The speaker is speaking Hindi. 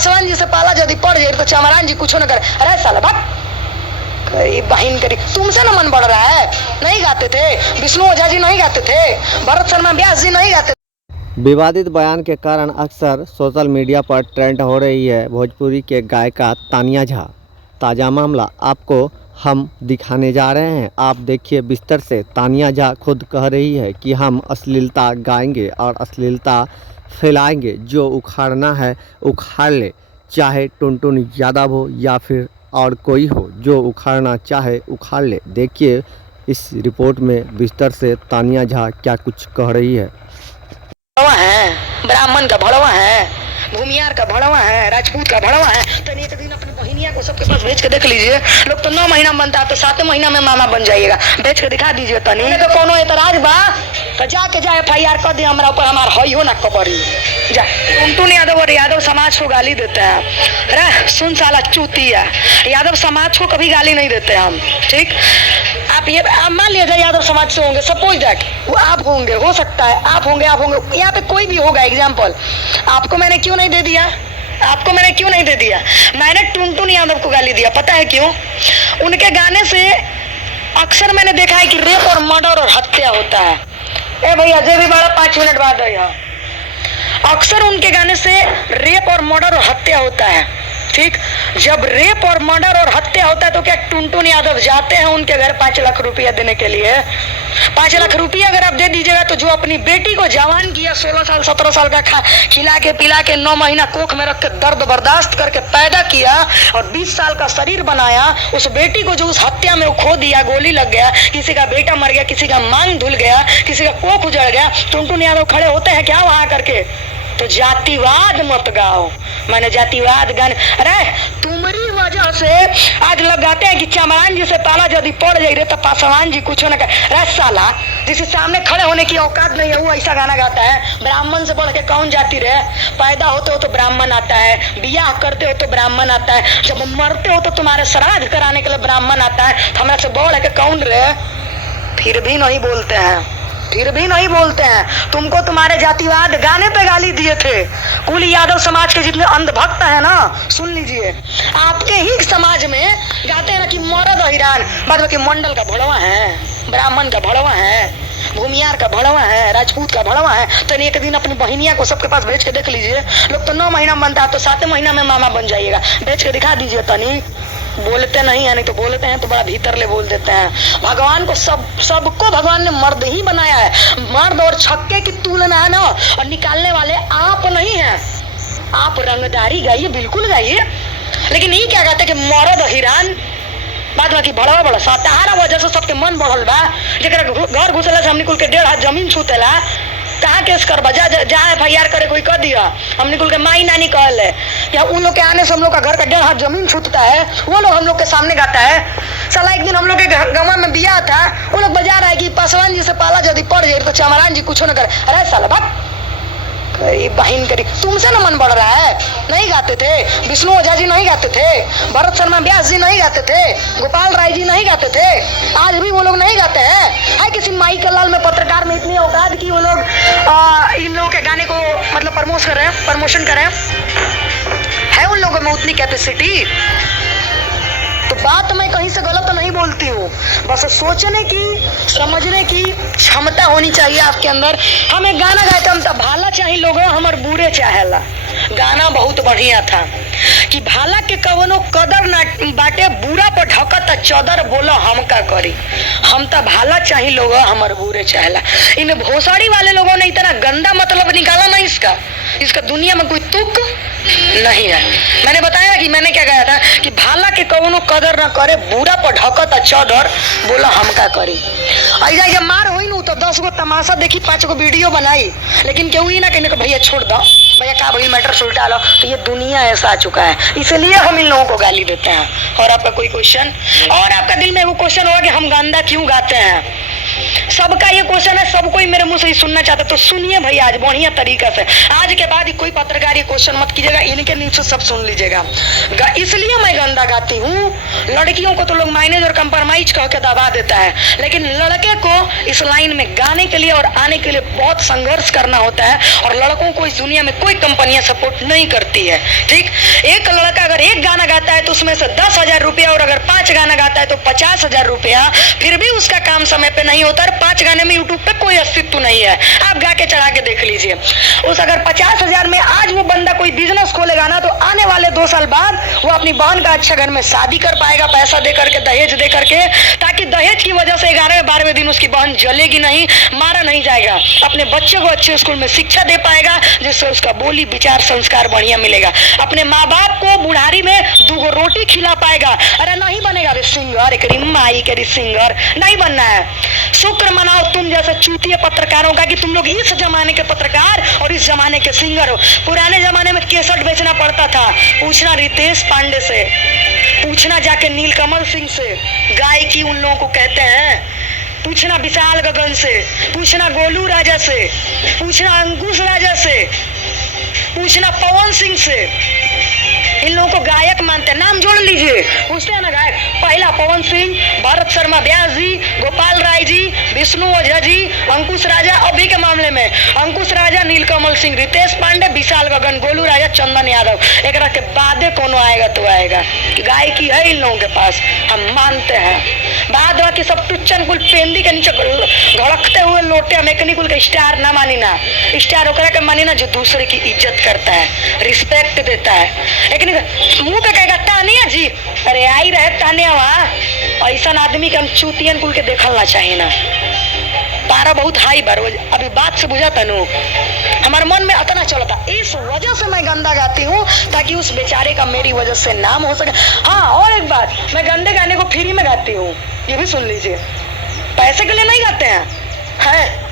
पासवान जी से पाला यदि पड़ जाए तो चमरान जी कुछ न करे। अरे साला भाग बहन करी, तुमसे ना मन बढ़ रहा है। नहीं गाते थे विष्णु ओझा जी, नहीं गाते थे भरत शर्मा व्यास जी, नहीं गाते। विवादित बयान के कारण अक्सर सोशल मीडिया पर ट्रेंड हो रही है भोजपुरी के गायिका तानिया झा। ताज़ा मामला आपको हम दिखाने जा रहे हैं, आप देखिए विस्तार से। तानिया झा खुद कह रही है कि हम अश्लीलता गाएंगे और अश्लीलता फैलाएंगे, जो उखाड़ना है उखाड़ ले, चाहे टुनटुन यादव हो या फिर और कोई हो, जो उखाड़ना चाहे उखाड़ ले। देखिए इस रिपोर्ट में विस्तार से तानिया झा क्या कुछ कह रही है। ब्राह्मण का भड़वा है, भूमियार का भड़वा है, राजपूत का भड़वा है। तो एक दिन अपनी बहनिया को सबके पास भेज के देख लीजिए। लोग तो 9 महीना में बनता है, तो 7वें महीना में मामा बन जाइएगा। भेज के दिखा दीजिए तनी तो कोनो एतराज बा तो जाके जा FIR कर दे हमरा ऊपर, हमार हई हो ना कबरी जा। टुनटुन यादव और यादव समाज को गाली देते हैं। अरे सुन साला चूतिया, यादव समाज को कभी गाली नहीं देते हम, ठीक। आप ये मान लिया जाए यादव समाज से होंगे, सपोज दैट वो आप होंगे, हो सकता है आप होंगे, यहाँ पे कोई भी होगा। एग्जाम्पल आपको मैंने क्यों नहीं दे दिया, आपको मैंने क्यों नहीं दे दिया? मैंने टुनटुन यादव को गाली दिया, पता है क्यों? उनके गाने से अक्सर मैंने देखा है कि रेप और मर्डर और हत्या होता है। ए भैया अजय भी बड़ा 5 मिनट बाद है यहाँ। अक्सर उनके गाने से रेप और मर्डर और हत्या होता है, ठीक। जब रेप और मर्डर और हत्या होता है तो क्या टुनटुन यादव जाते हैं उनके घर 5 लाख रुपया देने के लिए? 5 लाख रुपया अगर आप दे दीजिएगा तो जो अपनी बेटी को जवान किया, 16 साल 17 साल का खिला के पिला के 9 महीना कोख में रख के दर्द बर्दाश्त करके पैदा किया और 20 साल का शरीर बनाया, उस बेटी को जो उस हत्या में खो दिया, गोली लग गया, किसी का बेटा मर गया, किसी का मांग धुल गया, किसी का कोख उजड़ गया, टुनटुन यादव खड़े होते हैं क्या वहां करके? तो जातिवाद मत गाओ, मैंने जातिवाद गाने। अरे तुम्हारी वजह से आज लगाते हैं कि चमरान जी से ताला यदि पड़ जाए रे तो पासवान जी कुछ न कर। अरे साला जिसके सामने खड़े होने की औकात नहीं है वो ऐसा गाना गाता है। ब्राह्मण से बढ़ के कौन जाति रे? पैदा होते हो तो ब्राह्मण आता है, बियाह करते हो तो ब्राह्मण आता है, जब मरते हो तो तुम्हारे श्राद्ध कराने के लिए ब्राह्मण आता है। हमारे से बढ़ के कौन रे? फिर भी नहीं बोलते हैं, फिर भी नहीं बोलते हैं। तुमको तुम्हारे जातिवाद गाने पे गाली दिए थे। कुल यादव समाज के जितने अंधभक्त है ना, सुन लीजिए, आपके ही समाज में गाते हैं ना कि मर्द हिरान, बाद में मंडल का भड़वा है, ब्राह्मण का भड़वा है, भूमियार का भड़वा है, राजपूत का भड़वा है। तो एक दिन अपनी बहनिया को सबके पास भेज के देख लीजिए। लोग तो 9 महीना में बनता है, तो 7वें महीना में मामा बन जाइएगा। भेज के दिखा दीजिए तनी। बोलते नहीं है, नहीं तो बोलते हैं तो बड़ा भीतर ले बोल देते हैं। भगवान को सबको भगवान ने मर्द ही बनाया है। मर्द और छक्के की तुलना है ना, और निकालने वाले आप नहीं हैं। आप रंगदारी गाइए, बिल्कुल गाइए, लेकिन ये क्या कहते कि मर्द हिरान, बाद बाकी बड़ा बड़ा सतारा वजह से सबके मन बढ़ल बा। जरा घर घुसला से हमने कुल के 1.5 हाथ जमीन छूतेला, कहाँ केस कर बजा जा FIR करे कोई कर दिया। हमने कुल के माई नानी कहल है या उन लोग के आने से हम लोग का घर का 1.5 हाथ जमीन छूटता है, वो लोग हम लोग के सामने गाता है। साला एक दिन हम लोग के गाँव में बिया था, वो लोग बजा रहा है कि पासवान जी से पाला यदि पड़ जाए तो चमरान जी कुछ न करे। अरे साला भाग बहन करी, तुमसे ना मन बढ़ रहा है। नहीं गाते थे विष्णु ओझा जी, नहीं गाते थे भरत शर्मा व्यास जी, नहीं गाते थे गोपाल राय जी, नहीं गाते थे। आज भी वो लोग नहीं गाते हैं। है किसी माई का लाल में पत्रकार में इतनी औकात की वो लोग इन लोगों के गाने को मतलब प्रमोशन करें? है उन लोगों में उतनी कैपेसिटी? तो बात मैं कहीं से गलत नहीं बोलती हूँ, बस सोचने की समझने की क्षमता होनी चाहिए आपके अंदर। हम एक गाना गाए थे, हम तो भाला चाहे लोग हमर बुरे चाहेला। गाना बहुत बढ़िया था कि भाला के कवनो कदर ना बाटे, बुरा पर ढकत चदर, बोलो हम का करी। हम तो भाला चाहे लोग हमर बुरे चाहेला। इन भोसड़ी वाले लोगों ने इतना गंदा मतलब निकाला ना इसका दुनिया में कोई तुक नहीं है। मैंने बताया कि मैंने क्या कहा था कि भाला के कवनो कदर ना करे, बुरा पर ढकत चदर, बोला हम का करी। ऐसा जब मार हुई न तो 10 गो तमाशा देखी, 5 गो वीडियो बनाई, लेकिन केहू ही ना कहने को भैया छोड़ दो, भैया का भाई मैटर सुलटा लो। तो ये दुनिया ऐसा आ चुका है, इसलिए हम इन लोगों को गाली देते हैं। और आपका कोई क्वेश्चन, और आपका दिल में वो क्वेश्चन होगा कि हम गंदा क्यों गाते हैं? सबका ये क्वेश्चन है, सब कोई मेरे मुंह से ही सुनना चाहता, तो सुनिए भैया आज बढ़िया तरीका से। आज के बाद कोई पत्रकार यार ये क्वेश्चन मत कीजिएगा, इनके नीचे सब सुन लीजिएगा। इसलिए मैं गंदा गाती हूँ। लड़कियों को तो लोग माइनेज और कंप्रोमाइज कह के दबा देता है, लेकिन लड़के को इस लाइन में गाने के लिए और आने के लिए बहुत संघर्ष करना होता है, और लड़कों को इस दुनिया में कोई कंपनियां सपोर्ट नहीं करती है। ठीक, एक लड़का अगर एक गाना गाता है तो उसमें से 10,000 रुपया, और अगर 5 गाना गाता है तो 50,000 रुपया, फिर भी उसका काम समय पे नहीं होता। 5 गाने में यूट्यूब पे कोई अस्तित्व नहीं है, आप गा के चढ़ा के देख लीजिए। उस अगर 50,000 में आज वो बंदा कोई बिजनेस खोलेगा ना, तो आने वाले 2 साल बाद वो अपनी बहन का अच्छा घर में शादी कर पाएगा, पैसा दे करके, दहेज दे करके, ताकि दहेज की वजह से 11वें 12वें दिन उसकी बहन जलेगी नहीं, मारा नहीं जाएगा। अपने बच्चे को अच्छे स्कूल में शिक्षा दे पाएगा, जिससे उसका बोली विचार संस्कार बढ़िया मिलेगा। अपने माँ बाप को बुढ़ारी में 2 रोटी खिला पाएगा। अरे नहीं बनेगा रे सिंगर, एक माई के सिंगर नहीं बनना है। शुक्र मनाओ तुम जैसे चूतिए पत्रकारों का कि तुम लोग इस जमाने के पत्रकार और इस जमाने के सिंगर हो। पुराने जमाने में केसट बेचना पड़ता था, पूछना रितेश पांडे से, पूछना जाके नीलकमल सिंह से, गायकी उन लोगों को कहते हैं, पूछना विशाल गगन से, पूछना गोलू राजा से, पूछना अंकुश राजा से, पूछना पवन सिंह से। इन लोगों को गायक मानते हैं, नाम जोड़ लीजिए, पूछते हैं ना गायक। पहला पवन सिंह, भरत शर्मा व्यास जी, गोपाल राय जी, विष्णु ओझा जी, अंकुश राजा। अभी के मामले में अंकुश राजा, नीलकमल सिंह, रितेश पांडे, विशाल गगन, गोलू राजा, चंदन यादव। एक के बादे कोनो आएगा तो आएगा, गायकी है इन लोगों के पास, हम मानते हैं। बाद बाकी सब टुच्चन कुल पेंदी के नीचे घड़कते हुए लोटे, हम एक कुल का स्टार ना मानी ना। स्टार ओकरा के मानी ना जो दूसरे की इज्जत करता है, रिस्पेक्ट देता है। एक मुंह पे कहेगा तानिया जी, अरे आई रहे तानिया, वहाँ ऐसा आदमी के हम चूतियन कुल के देखलना चाहिए ना। पारा बहुत हाई बार, अभी बात से बुझा तनु, हमारे मन में इतना चलता, इस वजह से मैं गंदा गाती हूँ, ताकि उस बेचारे का मेरी वजह से नाम हो सके। हाँ, और एक बात, मैं गंदे गाने को फ्री में गाती हूँ, ये भी सुन लीजिए, पैसे के लिए नहीं गाते हैं, है